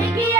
Baby,